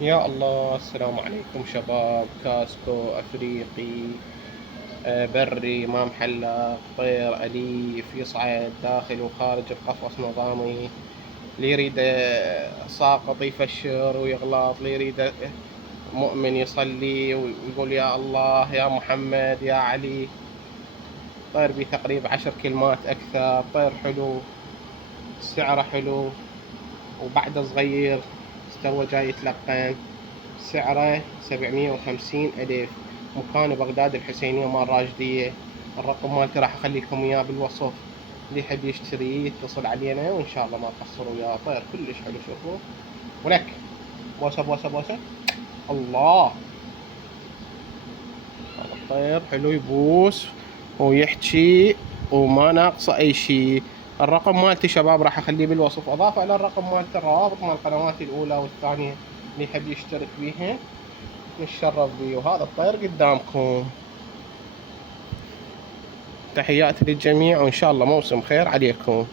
يا الله، السلام عليكم شباب. كاسكو أفريقي، بري ما محلق، طير أليف يصعد داخل وخارج القفص نظامي. اللي يريد ساقط يفشر ويغلط، اللي يريد مؤمن يصلي ويقول يا الله يا محمد يا علي. طير بتقريب 10 كلمات أكثر. طير حلو، سعره حلو، وبعده صغير، استوى جاي يتلقن. سعره 750 ألف. مكان بغداد الحسينية مال راشدية. الرقم مالتي راح أخليكم إياه بالوصف. اللي يحب يشتري يتصل علينا وإن شاء الله ما تقصروا وياه. طير كلش حلو، شوفوا. ولك بوسة بوسة بوسة. الله، هذا الطير حلو، يبوس ويحكي وما ناقصه أي شيء. الرقم مالتي شباب راح أخليه بالوصف، إضافة إلى الرقم مالتي الروابط مال قنواتي الأولى والثانية. اللي يحب يشترك بيها نتشرف بيه. وهذا الطير قدامكم. تحياتي للجميع وإن شاء الله موسم خير عليكم.